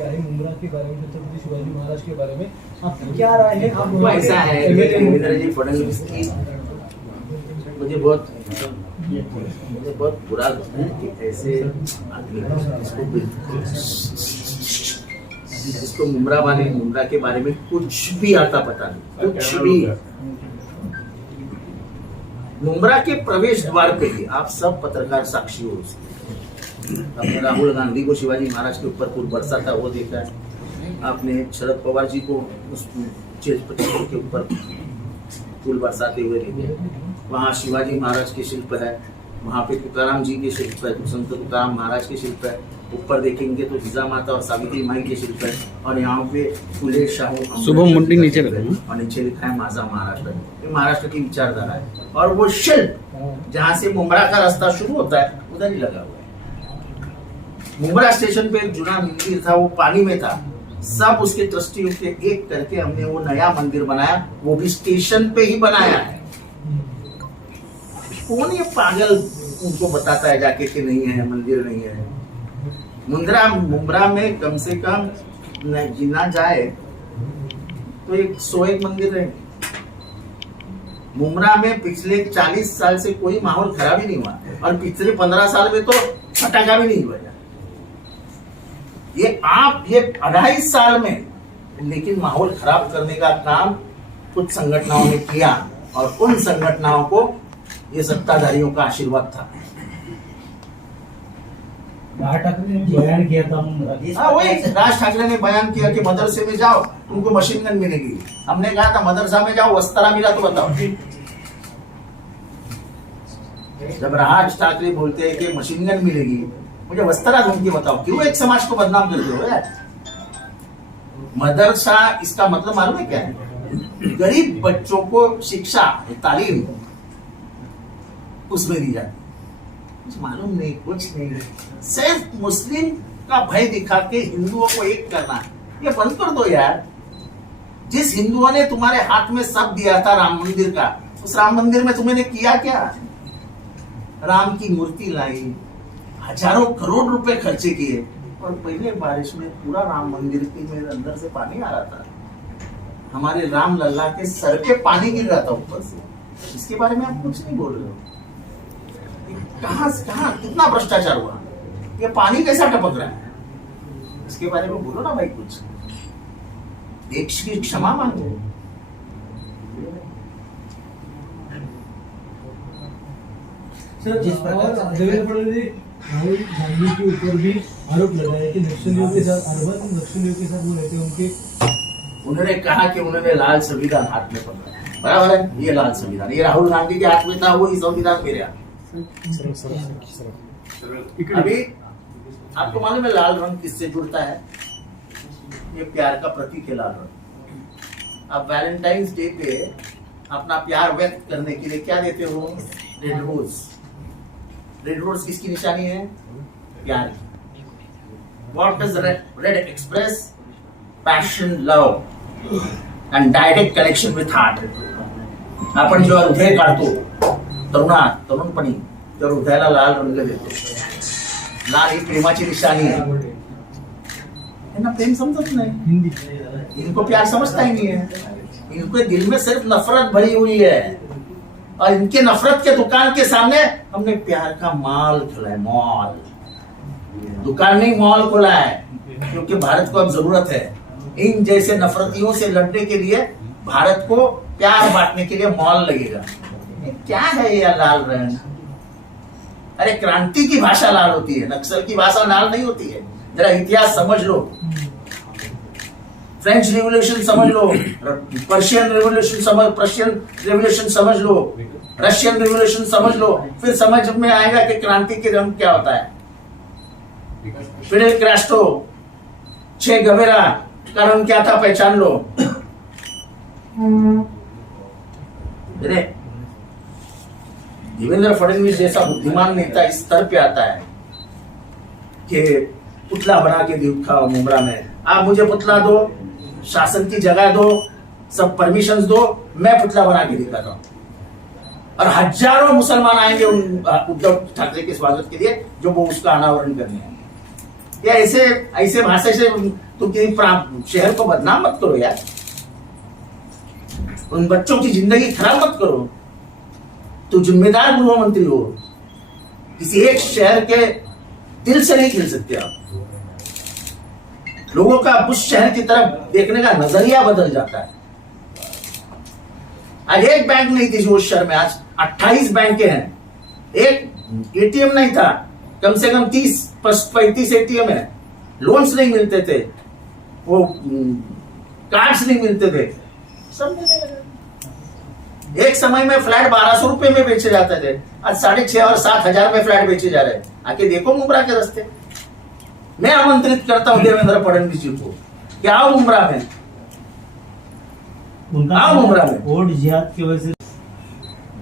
आहे मुंब्रा के बारे में, छत्रपति शिवाजी महाराज के बारे में आपकी क्या राय है? आप ऐसा है देवेंद्र जी फडणवीस की मुझे बहुत बुरा लगता है कि ऐसे आदमी जिसको मुंब्रा के बारे में कुछ भी आता पता नहीं, कुछ भी। मुंब्रा के प्रवेश द्वार पे ही आप सब पत्रकार साक्षी हो उसके। आपने राहुल गांधी को शिवाजी महाराज के ऊपर फूल बरसाता वो देखा है, आपने शरद पवार जी को उस के ऊपर फूल बरसाते हुए देखे। वहाँ शिवाजी महाराज के शिल्प है, वहाँ पे तुकाराम जी के शिल्प है, संत तुकाराम महाराज के शिल्प है। ऊपर देखेंगे तो जिजा माता और सावित्री माई के शिल्प है, और यहाँ पे फुले शाहू शुभम मुंडी नीचे और नीचे लिखा है माझा महाराष्ट्र। ये महाराष्ट्र की विचारधारा है, और वो शिल्प जहाँ से मुंब्रा का रास्ता शुरू होता है उधर ही लगा हुआ है। मुंब्रा स्टेशन पे एक जुना मंदिर था, वो पानी में था। सब उसके ट्रस्टियों के एक करके हमने वो नया मंदिर बनाया, वो भी स्टेशन पे ही बनाया है। कौन ये पागल उनको बताता है जाके कि नहीं है, मंदिर नहीं है। मुंब्रा में कम से कम गिना जाए तो 101 मंदिर है। मुंब्रा में पिछले 40 साल से कोई माहौल खराब ही नहीं हुआ, और पिछले 15 साल में तो फटाका भी नहीं हुआ। ये 2.5 साल में लेकिन माहौल खराब करने का काम कुछ संगठनों ने किया, और उन संगठनों को ये सत्ताधारियों का आशीर्वाद था। राज ठाकरे ने बयान किया था, वही राज ठाकरे ने बयान किया कि मदरसे में जाओ तुमको मशीन गन मिलेगी। हमने कहा था मदरसा में जाओ, वस्त्रा मिला तो बताओ। जब राज ठाकरे बोलते हैं कि मशीन गन मिलेगी, मुझे वस्त्रा ढूंढ के बताओ, क्यों एक समाज को बदनाम करते हो यार? मदरसा इसका मतलब मालूम है क्या है? गरीब बच्चों को शिक्षा, तालीम उसमें दी जाती, कुछ मालूम नहीं, कुछ नहीं। सिर्फ मुस्लिम का भय दिखा के हिंदुओं को एक करना, ये बंद कर दो यार। जिस हिंदुओं ने तुम्हारे हाथ में सब दिया था राम मंदिर का, उस राम मंदिर में तुमने किया क्या? राम की मूर्ति लाई, हजारों करोड़ रुपए खर्चे किए, और पहले बारिश में पूरा राम मंदिर के मेरे अंदर से पानी आ रहा था। हमारे राम लल्ला के सर पे पानी गिर रहा था ऊपर से। इसके बारे में आप कुछ नहीं बोल रहे हो। कहां कितना भ्रष्टाचार हुआ, ये पानी कैसा टपक रहा है, इसके बारे में बोलो ना भाई कुछ। एक की क्षमा मांगो। सर, जिस प्रकार देवेंद्र फडणवीस राहुल गांधी के ऊपर भी आरोप लगाया कि नक्सलियों के साथ वो रहते उनके, उन्होंने कहा कि उन्होंने लाल संविधान हाथ में पकड़ा, बराबर है। ये लाल संविधान, ये राहुल गांधी के हाथ में था, वो ही संविधान मेरे। अभी आपको मालूम है लाल रंग किससे जुड़ता है? ये प्यार का प्रतीक है लाल रंग। आप वैलेंटाइंस डे पे अपना प्यार व्यक्त करने के लिए क्या देते हो? Red rose. रेड रोज किसकी निशानी है? प्यार की। What does red express? Passion, love and direct connection with heart. आपण जेव्हा हृदय काढतो तरुणपणी, तर हृदयाला लाल रंग देतो। लाल ही प्रेमाची निशानी है। इतना प्रेम समझत नहीं, इनको प्यार समझता ही नहीं है। इनके दिल में सिर्फ नफरत भरी हुई है, और इनके नफरत के दुकान के सामने हमने प्यार का मॉल खोला है। मॉल, दुकान नहीं मॉल खोला है, क्योंकि भारत को अब जरूरत है इन जैसे नफरतियों से लड़ने के लिए। भारत को प्यार बांटने के लिए मॉल लगेगा। क्या है ये लाल रंग? अरे क्रांति की भाषा लाल होती है, नक्सल की भाषा लाल नहीं होती है। जरा इतिहास समझ लो, फ्रेंच रिवॉल्यूशन समझ लो, पर्शियन रिवॉल्यूशन समझ लो, रशियन रिवॉल्यूशन समझ लो, फिर समझ में आएगा कि क्रांति के रंग क्या होता है। फिडेल कैस्ट्रो, चे गवेरा का रंग क्या था, पहचान लो। देवेंद्र फडणवीस जैसा बुद्धिमान नेता इस स्तर पे आता है कि पुतला बना के दिखाओ मुंब्रा में। आप मुझे पुतला दो, शासन की जगह दो, सब परमिशंस दो, मैं पुतला बना के दिखाता हूं। और हजारों मुसलमान आएंगे उद्धव ठाकरे के स्वागत के लिए, जो वो उसका अनावरण करने हैं। या ऐसे ऐसे भाषा से तुम किसी शहर को बदनाम मत करो यार, उन बच्चों की जिंदगी खराब मत करो। तो जिम्मेदार गृह मंत्री हो, किसी एक शहर के दिल से नहीं खेल सकते आप। लोगों का उस शहर की तरफ देखने का नजरिया बदल जाता है। आज एक बैंक नहीं थी जो उस शहर में, आज 28 बैंकें हैं। एक एटीएम नहीं था, कम से कम 30-35 एटीएम है। लोन्स नहीं मिलते थे, वो कार्ड्स नहीं मिलते थे, सब मिलने लगे। एक समय में फ्लैट 1200 रुपए में बेचे जाते थे, आज 6,500 और 7,000 में फ्लैट बेचे जा रहे हैं। आके देखो मुंब्रा के रास्ते। मैं आमंत्रित करता हूं देवेंद्र फडणवीस जी को कि आओ मुंब्रा में, आओ मुंब्रा में। वोट जिहाद की वजह से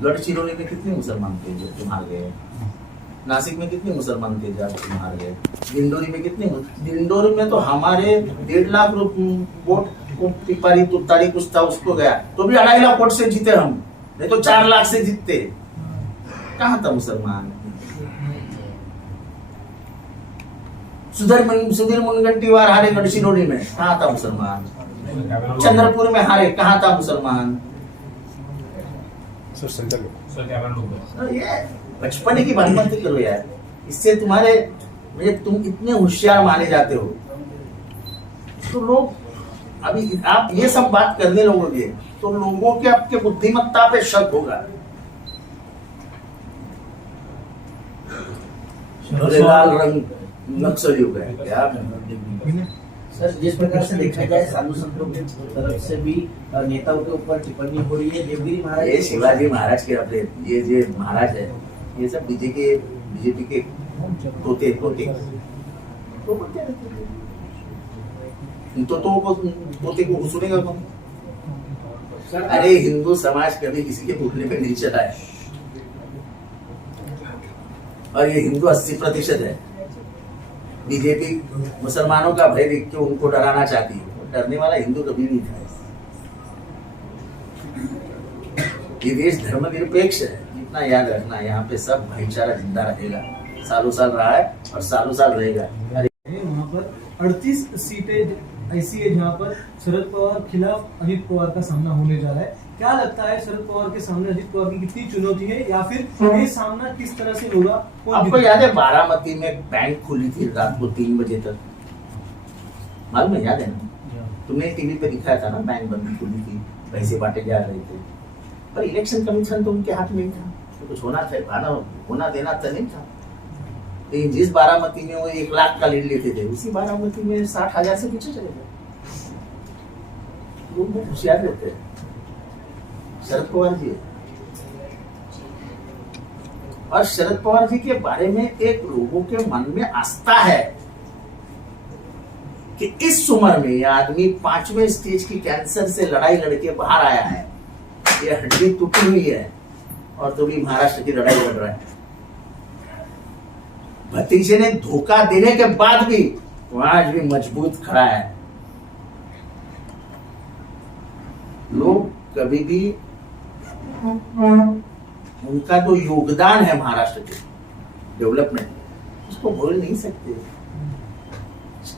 गढ़चिरौली में कितने मुसलमान थे जो तुम हार गए? नासिक में कितने मुसलमान थे जब तुम हार गए? दिंडोरी में कितने? दिंडोरी में तो हमारे 1.5 लाख वोट पिपारी तुतारी कुछ था उसको गया, तो भी 2.5 लाख वोट से जीते हम, नहीं तो 4 लाख से जीतते। कहां था मुसलमान? सुधीर मुनगंटीवार हारे गढ़चिरौली में, कहां था मुसलमान? चंद्रपुर में हारे, कहां था मुसलमान? ये बचपने की बात मत करो यार, इससे तुम्हारे तुम इतने होशियार माने जाते हो। तो लोग अभी आप ये सब बात करने लगोगे तो लोगों के आपके बुद्धिमत्ता पे शक होगा। लाल रंग नक्सली हो गए क्या? सर, जिस प्रकार से देखा जाए साधु संतों की तरफ से भी नेताओं के ऊपर टिप्पणी हो रही है। देवगिरी महाराज, ये शिवाजी महाराज के अपने ये जो महाराज है, ये सब बीजेपी के तोते तो बोलते रहते हैं। तोते को सुनेगा कौन? अरे हिंदू समाज कभी किसी के बोलने पे नहीं चला है, और ये हिंदू 80% है। बीजेपी मुसलमानों का भय देख के उनको डराना चाहती है, डरने वाला हिंदू कभी नहीं था। ये देश धर्मनिरपेक्ष है, इतना याद रखना। यहाँ पे सब भाईचारा जिंदा रहेगा, सालों साल रहा है और सालों साल रहेगा। वहाँ पर 38 सीटें ऐसी है जहाँ पर शरद पवार खिलाफ अजित पवार का सामना होने जा रहा है। क्या लगता है शरद पवार के सामने अजित पवार की कितनी चुनौती है, या फिर ये सामना किस तरह से होगा? आपको याद है बारामती में बैंक खुली थी रात को 3 बजे तक, मालूम है? याद है ना? तुमने टीवी पे दिखाया था ना, बैंक बंद खुली थी, पैसे बांटे जा रहे थे, पर इलेक्शन कमीशन तो उनके हाथ में ही था, तो कुछ होना देना तो नहीं था। लेकिन जिस बारामती में वो 1 लाख का लीड लेते थे, उसी बारामती में 60,000 से पीछे चले गए। लोग बहुत होशियार होते हैं। शरद पवार जी, और शरद पवार जी के बारे में एक लोगों के मन में आस्था है कि इस उम्र में यह आदमी 5वें स्टेज की कैंसर से लड़ाई लड़के बाहर आया है, ये हड्डी टूटी हुई है, और तो भी महाराष्ट्र की लड़ाई लड़ रहा है। भतीजे ने धोखा देने के बाद भी वो आज भी मजबूत खड़ा है। लोग कभी भी उनका जो योगदान है महाराष्ट्र के डेवलपमेंट, उसको भूल नहीं सकते।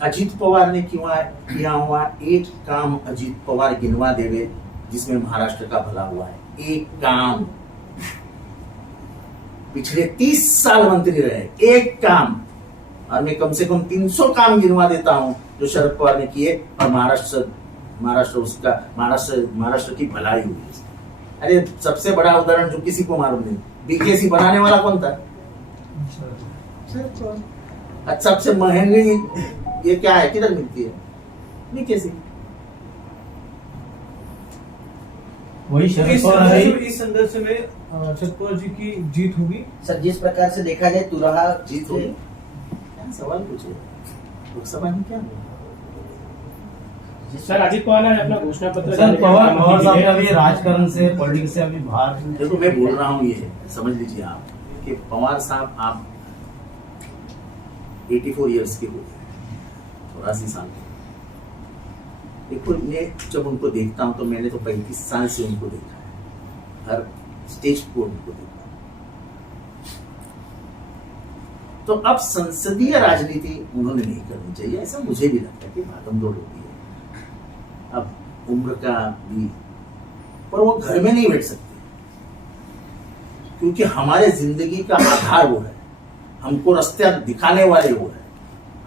अजित पवार ने किया हुआ एक काम अजित पवार गिनवा देवे जिसमें महाराष्ट्र का भला हुआ है। एक काम, पिछले 30 साल मंत्री रहे, एक काम, और मैं कम से कम 300 काम गिनवा देता हूं जो शरद पवार ने किए, और महाराष्ट्र की भलाई हुई। अरे सबसे बड़ा उदाहरण जो किसी को मालूम नहीं, बीकेसी बनाने वाला कौन था? अच्छा, सबसे महंगी ये क्या है, किधर मिलती है? बीकेसी। वही शरद इस पवार संदर्भ में शरद पवार जी की जीत होगी। सर, जिस प्रकार से देखा जाए तुरहा जीत होगी। क्या सवाल पूछे, लोकसभा में क्या हुआ? सर, अजित पवार ने अपना घोषणा पत्र सर पवार साहब अभी राजकारण से, पॉलिटिक्स से अभी बाहर। देखो मैं बोल रहा हूँ, ये समझ लीजिए आप कि पवार साहब आप 84 इयर्स के हो, 84 साल के। देखो मैं जब उनको देखता हूँ तो मैंने तो 35 साल से उनको देखा है, हर स्टेज को उनको देखा। तो अब संसदीय राजनीति उन्होंने नहीं करनी चाहिए, ऐसा मुझे भी लगता है कि भागमदौड़ होती है। अब उम्र का भी, पर वो घर में नहीं बैठ सकते, क्योंकि हमारे जिंदगी का आधार वो है, हमको रास्ते दिखाने वाले वो है,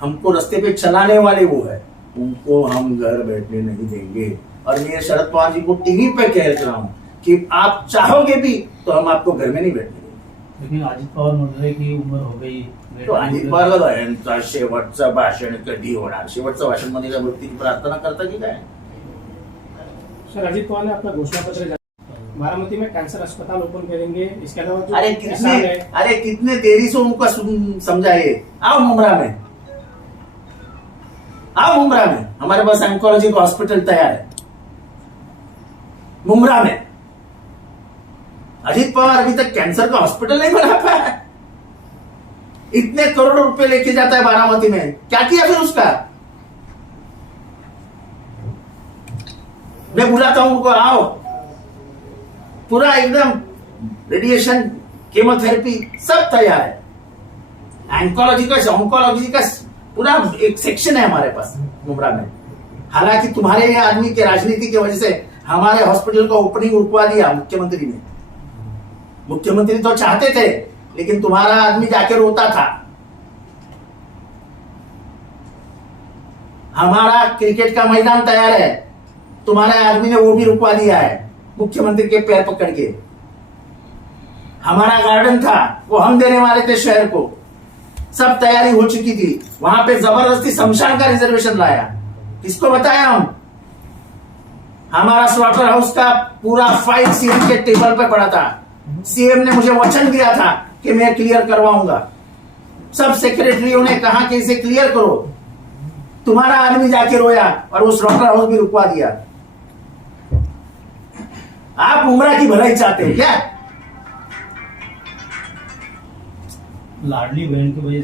हमको रास्ते पे चलाने वाले वो है, उनको हम घर बैठने नहीं देंगे। और मैं शरद पवार जी को टीवी पे कह रहा हूं कि आप चाहोगे भी तो हम आपको घर में नहीं बैठने देंगे। लेकिन अजित पवार म्हणले की उम्र हो गई, तो अजित पवार यांचं शेवटचं भाषण कधी होणार? शेवटचं भाषण मध्ये काय मृत्यूची प्रार्थना करता की काय? सर अजीत पवार ने अपना घोषणा पत्र जारी, बारामती में कैंसर अस्पताल ओपन करेंगे, इसके अलावा जो किसान है, अरे कितने देरी से उनको समझाइए। आओ मुमरा में, आओ मुमरा में, हमारे पास ऑन्कोलॉजी का हॉस्पिटल तैयार है मुमरा में। अजित पवार अभी तक कैंसर का हॉस्पिटल नहीं बना पाया, इतने करोड़ों रुपए लेके जाता है बारामती में, क्या किया फिर उसका? मैं बुलाता हूं उनको, आओ, पूरा एकदम रेडिएशन, केमोथेरेपी सब तैयार है। ऑन्कोलॉजी का पूरा एक सेक्शन है हमारे पास मुमरा में। हालांकि तुम्हारे ये आदमी के राजनीति की वजह से हमारे हॉस्पिटल का ओपनिंग रुकवा दिया मुख्यमंत्री ने। मुख्यमंत्री तो चाहते थे, लेकिन तुम्हारा आदमी जाके रोता था। हमारा क्रिकेट का मैदान तैयार है, तुम्हारे आदमी ने वो भी रुकवा दिया है मुख्यमंत्री के पैर पकड़ के। हमारा गार्डन था, वो हम देने वाले थे शहर को, सब तैयारी हो चुकी थी। वहां पे जबरदस्ती शमशान का रिजर्वेशन लाया, किसको बताया हम? हमारा स्लॉटर हाउस का पूरा फाइल सीएम के टेबल पे पड़ा था। सीएम ने मुझे वचन दिया था कि मैं क्लियर करवाऊंगा। सब सेक्रेटरियों ने कहा कि इसे क्लियर करो, तुम्हारा आदमी जाके रोया और वो स्लॉटर हाउस भी रुकवा दिया। आप उमरा की भलाई चाहते हो क्या? लाडली बहन की वजह